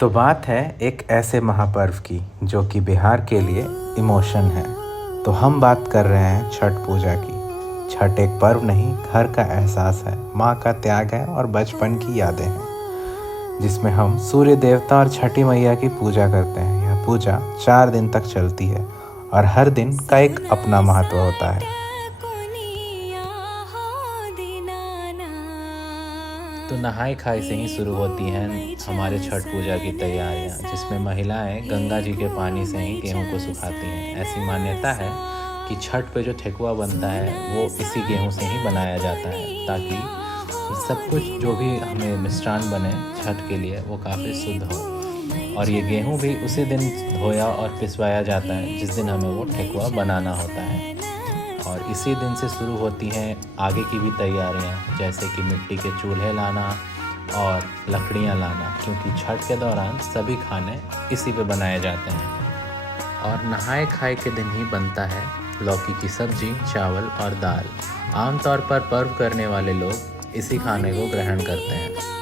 तो बात है एक ऐसे महापर्व की जो कि बिहार के लिए इमोशन है। तो हम बात कर रहे हैं छठ पूजा की। छठ एक पर्व नहीं, घर का एहसास है, माँ का त्याग है और बचपन की यादें हैं, जिसमें हम सूर्य देवता और छठी मैया की पूजा करते हैं। यह पूजा 4 दिन तक चलती है और हर दिन का एक अपना महत्व होता है। तो नहाई खाई से ही शुरू होती हैं हमारे छठ पूजा की तैयारियां, जिसमें महिलाएं गंगा जी के पानी से ही गेहूं को सुखाती हैं। ऐसी मान्यता है कि छठ पे जो ठेकुआ बनता है वो इसी गेहूं से ही बनाया जाता है, ताकि सब कुछ जो भी हमें मिष्ठान बने छठ के लिए वो काफ़ी शुद्ध हो। और ये गेहूं भी उसी दिन धोया और पिसवाया जाता है जिस दिन हमें वो ठेकुआ बनाना होता है। और इसी दिन से शुरू होती हैं आगे की भी तैयारियां, जैसे कि मिट्टी के चूल्हे लाना और लकड़ियां लाना, क्योंकि छठ के दौरान सभी खाने इसी पे बनाए जाते हैं। और नहाए खाए के दिन ही बनता है लौकी की सब्जी, चावल और दाल। आमतौर पर पर्व करने वाले लोग इसी खाने को ग्रहण करते हैं।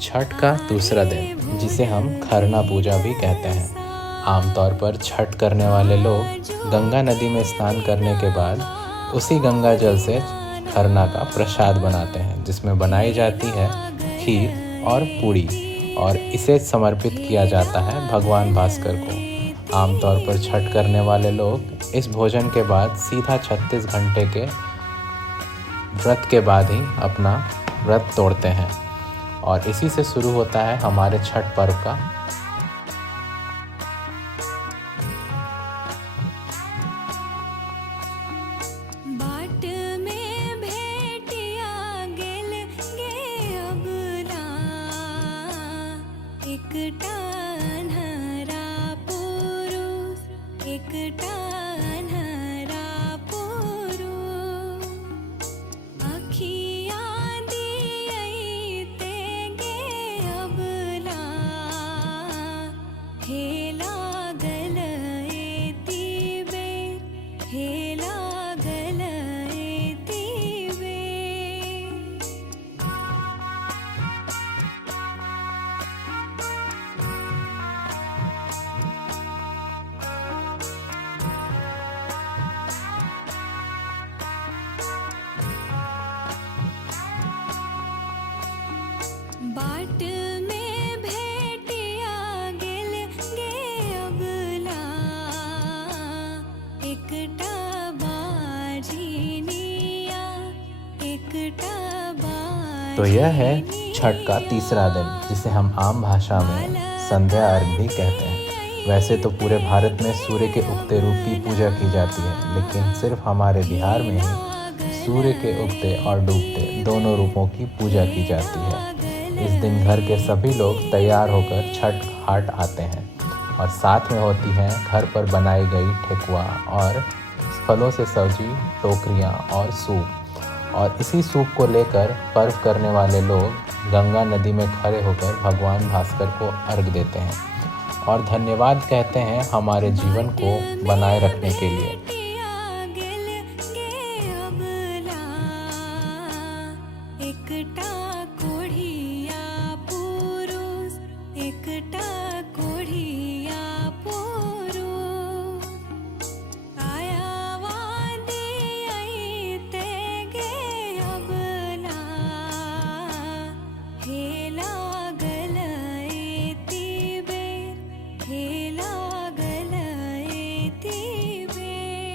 छठ का दूसरा दिन, जिसे हम खरना पूजा भी कहते हैं। आमतौर पर छठ करने वाले लोग गंगा नदी में स्नान करने के बाद उसी गंगा जल से खरना का प्रसाद बनाते हैं, जिसमें बनाई जाती है खीर और पूड़ी, और इसे समर्पित किया जाता है भगवान भास्कर को। आमतौर पर छठ करने वाले लोग इस भोजन के बाद सीधा 36 घंटे के व्रत के बाद ही अपना व्रत तोड़ते हैं। और इसी से शुरू होता है हमारे छठ पर्व का। बाट में भेटिया गेल गे अबला, एकटा अन्हरा पुरुष, एकटा अन्हरा पुरुष, अखिया दियैते गे अबला, हे लागल एति बेर, हे लागल एति बेर। बाट में भेटिया गेल गे अबला, एकटा बाझिनिया, एकटा तो यह है छठ का तीसरा दिन, जिसे हम आम भाषा में संध्या अर्घ भी कहते हैं। वैसे तो पूरे भारत में सूर्य के उगते रूप की पूजा की जाती है, लेकिन सिर्फ हमारे बिहार में ही सूर्य के उगते और डूबते दोनों रूपों की पूजा की जाती है। इस दिन घर के सभी लोग तैयार होकर छठ घाट आते हैं, और साथ में होती हैं घर पर बनाई गई ठेकुआ और फलों से सजी टोकरियाँ और सूप। और इसी सूप को लेकर पर्व करने वाले लोग गंगा नदी में खड़े होकर भगवान भास्कर को अर्घ देते हैं और धन्यवाद कहते हैं हमारे जीवन को बनाए रखने के लिए। एकटा कोढ़िया पुरुष, एकटा कोढ़िया पुरुष, आयावा दियैते गे अबला, हे लागल एति बेर, हे लागल एति बेर।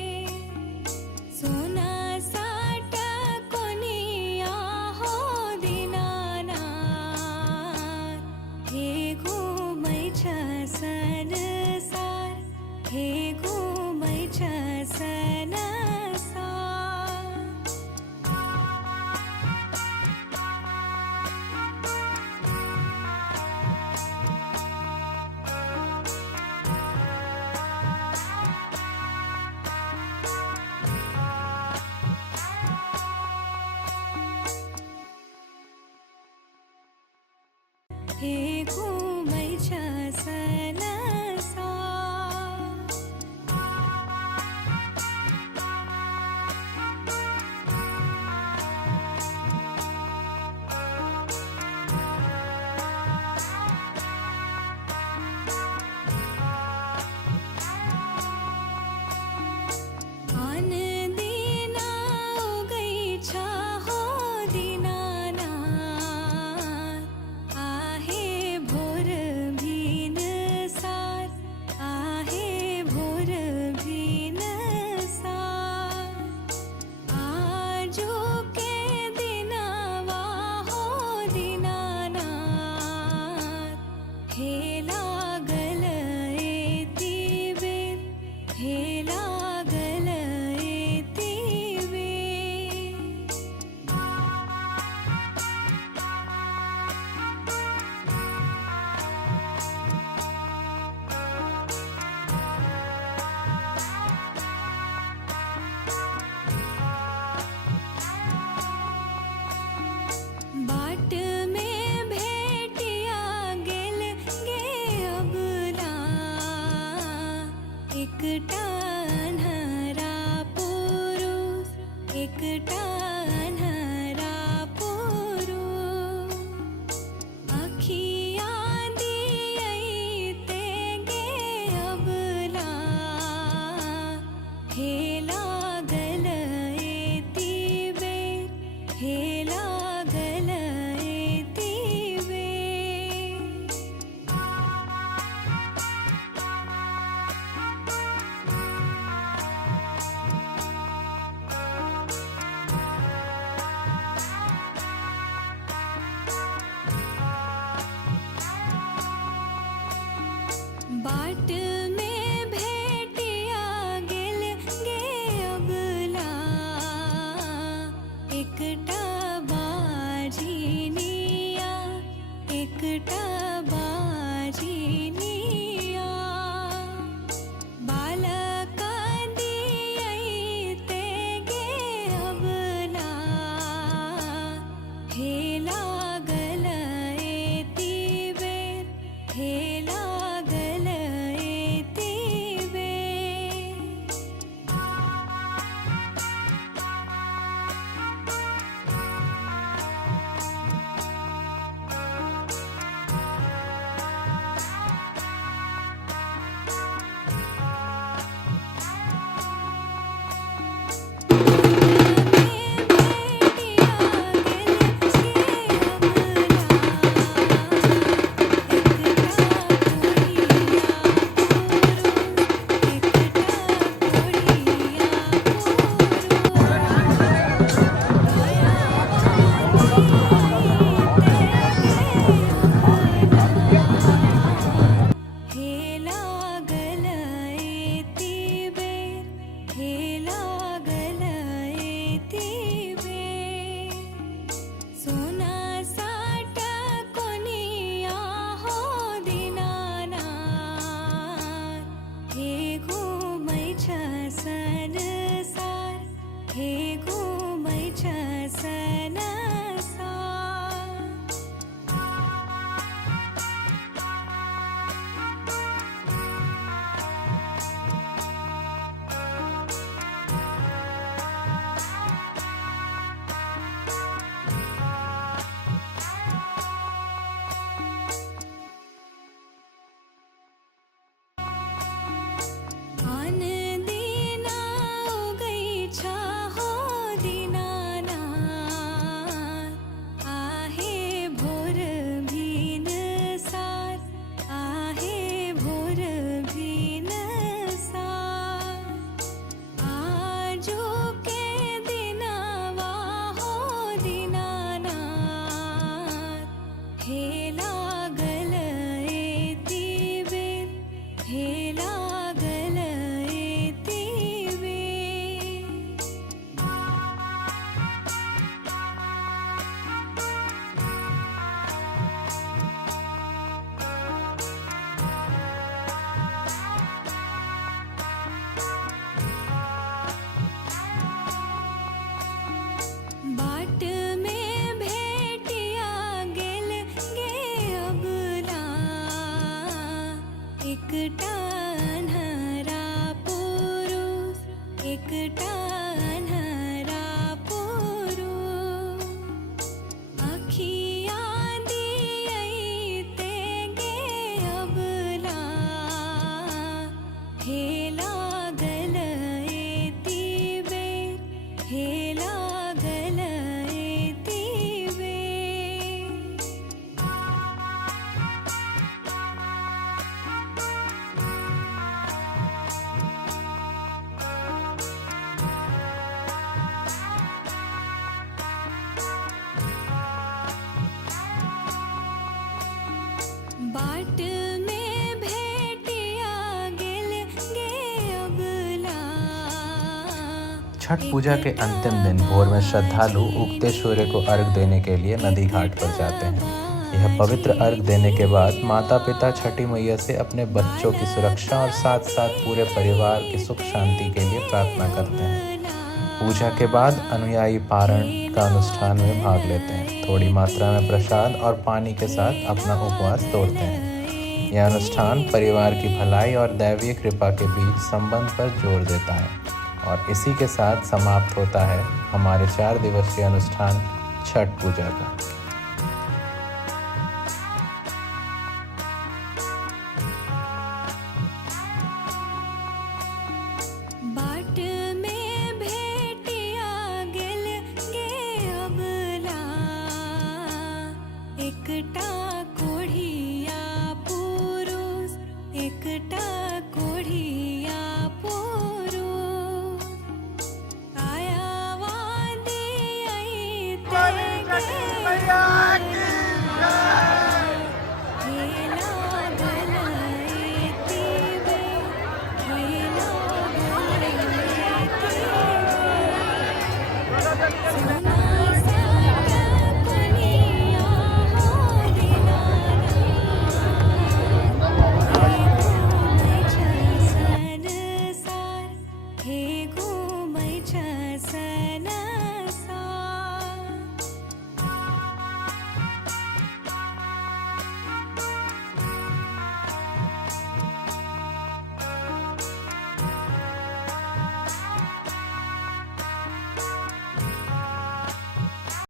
हे लागल एती बेर, हे लागल एती बेर. बाट में भेटिया गेल गे अबला, एकटा बाझिनिया, एकटा बाझिनिया. बालक दियैते गे अबला, हे लागल एती बेर, हे लागल एती बेर. हे लागल एती बेर, हे लागल एती बेर. सोना साठ कोनिया हो दीनानाथ, हे घुमै छ संसार, हे घुमै छ संसार. आन दीना उगै छ हो दीनानाथ, आहे भोर भिन सार, आहे भोर भिन सार. आजो के दिनवा हो दीनानाथ, हे लागल एती बेर, हे लागल एती बेर. बाट में भेटिया गेल गे अबला, एकटा अन्हरा पुरुष, एकटा अन्हरा पुरुष. अखिया दियैते गे अबला, हे लागल एती बेर, हे लागल एती बेर. बाट में भेटिया गेल गे अबला. छठ पूजा के अंतिम दिन भोर में श्रद्धालु उगते सूर्य को अर्घ देने के लिए नदी घाट पर जाते हैं. यह पवित्र अर्घ देने के बाद माता पिता छठी मैया से अपने बच्चों की सुरक्षा और साथ साथ पूरे परिवार की सुख शांति के लिए प्रार्थना करते हैं. पूजा के बाद अनुयायी पारण का अनुष्ठान में भाग लेते हैं. थोड़ी मात्रा में प्रसाद और पानी के साथ अपना उपवास तोड़ते हैं. यह अनुष्ठान परिवार की भलाई और दैवीय कृपा के बीच संबंध पर जोर देता है और इसी के साथ समाप्त होता है हमारे 4 दिवसीय अनुष्ठान छठ पूजा का.